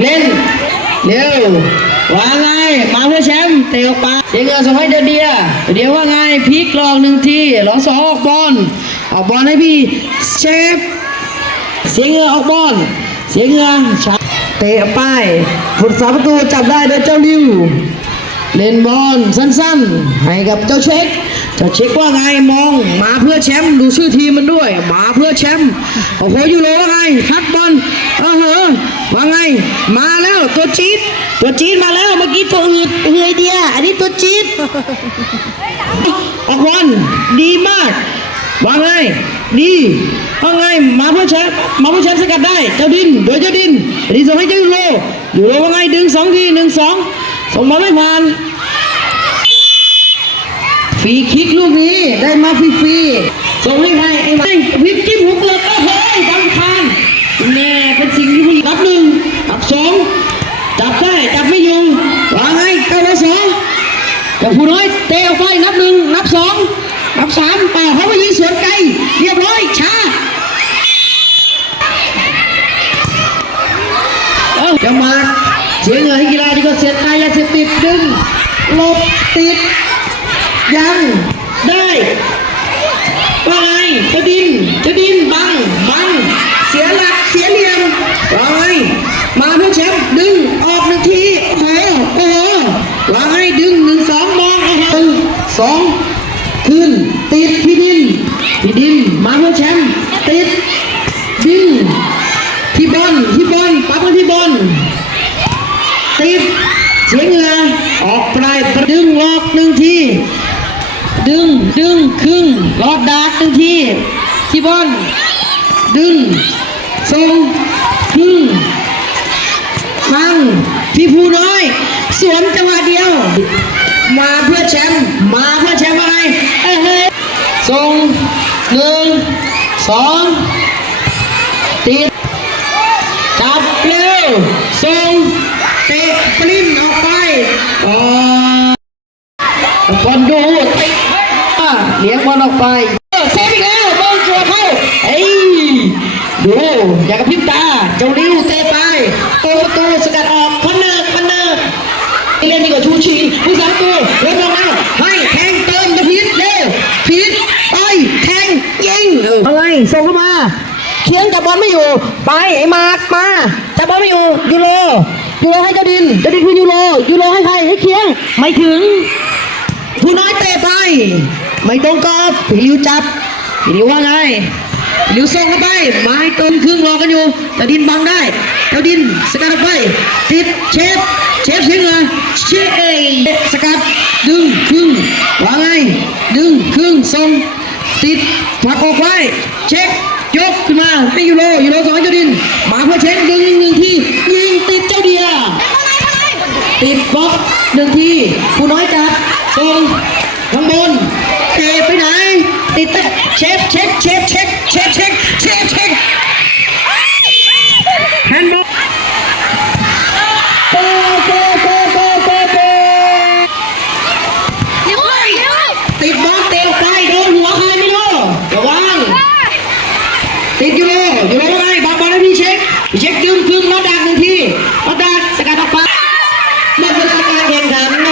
เล่นเร็วว่าไงมาเพื่อแชมป์เตะออกไปเสียเงินส่งให้เดเดียเดี๋ยวว่าไงพลิกลองหนึ่งทีลองสองออกบอลออกบอลให้พี่เชฟเสียเงินออกบอลเสียเงินชาเตะไปฟุตสาประตูจับได้โดยเจ้าลิวเล่นบอลสั้นๆ ให้กับเจ้าเช็ค จ้าเช็คว่าไงมองมาเพื่อแชมป์ดูชื่อทีมมันด้วยมาเพื่อแชมป์โอ้โหยูโรว่าไงทักบอลเออเหอว่าไง มาแล้วตัวจี๊ดตัวจี๊ดมาแล้วเมื่อกี้ตัวอืดเฮยเดียอันนี้ตัวจี๊ดออกบอลดีมากว่าไงดีว่าไงมาเพื่อแชมป์มาเพื่อแชมป์สกัดได้เจ้าดินโดยเจ้าดินดีส่งให้เจ้ายูโรยูโรว่าไงดึงสองทีหนึ่งสองส่งบอลไม่ผ่าน ฟรีคิกลูกนี้ได้มาฟรีๆส่งให้ใครไอ้ไม้วิปจิ้มหัวเปลือกโอ้โหดังคานแม่เป็นสิ่งที่ผู้รับหนึ่งนับสองจับได้จับไม่อยู่วางไงเก้าร้อยสองแต่ผู้น้อยเตะออกไปนับหนึ่งนับสองนับสามป่าเขาไปยิงสวนไกลเรียบร้อยช้าเอ้าจะมาเสียเงินให้กีฬาที่ก็เสียตายยาเสพติดดึงหลบติด ยังได้ว่าไงจะดินจะดินบังบังเสียหลักเสียเหลี่ยมว่าไงมาเพื่อแชมป์ดึงออกหนึ่งทีโอ้โหโอ้โหว่าไงดึงหนึ่งสองมองโอ้โหหนึ่งสองขึ้นติดพี่ดินพี่ดินมาเพื่อแชมป์ติดดึงที่บอลที่บอลปั๊บมาที่บอลติดเสียเงือออกปลายดึงลอกหนึ่งที ดึง ดึง ครึ่งลอดดาร์กหนึ่งทีที่บอลดึงส่งครึ่งฟังพี่ผู้น้อย สวนจังหวะเดียว มาเพื่อแชมป์มาเพื่อแชมป์อะไรเอ้ยเฮ้ยส่งหนึ่งสองติดจับเร็วส่งเตะปลิ้นออกไปอ๋อบอลดู เลี้ยงบอลออกไปเซฟอีกแล้วบอลชัวเข้าเอ้ยดูอย่ากระพริบตาเจ้าลิ้วเตะไปโตประตูสกัดออกพันเนอร์พันเนอร์เล่นดีกว่าชูชีผู้สาประตูเริ่มลงแล้วให้แทงเติมจะพิษเร็วพิษไปแทงยิงเอออะไรส่งเข้ามาเคียงจับบอลไม่อยู่ ไปไอ้มาร์กมาจับบอลไม่อยู่ยูโรยูโรให้เจ้าดินเจ้าดินคือยูโรยูโรให้ใครให้เคียงไม่ถึงผู้น้อยเตะไป ไม่ตรงกรอบพี่ลิวจับพี่ลิวว่าไงพี่ลิวส่งเข้าไปไม้ต้นครึ่งรอกันอยู่เจ้าดินบังได้เจ้าดินสกัดออกไป ติดเชฟเชฟเสียงเลยเชฟเอสกัดดึงครึ่งว่าไงดึงครึ่งส่งติดผลักออกไว้เช็คยกขึ้นมาไม่ยูโรยูโรสองเจ้าดินมาเพื่อเช็คดึงหนึ่งทียิงติดเจ้าเดียติดบล็อกหนึ่งทีผู้น้อยจัดส่ง ติดเช็คเช็คเช็คเช็คเช็คเช็คเช็คเช็คเฮนด์บอลโกโกโกโกโกโกเร็เลยเร็วเลติดบอลเตะไปโดนหัวใครไม่รู้ระวังติดอยู่เลยอยู่เลยได้บอลบอลให้พี่เช็คเช็คดึงพึ่งล้วดักหนึ่งทีแล้วดักสกัดออกไปหมดเวลนการแข่งขัน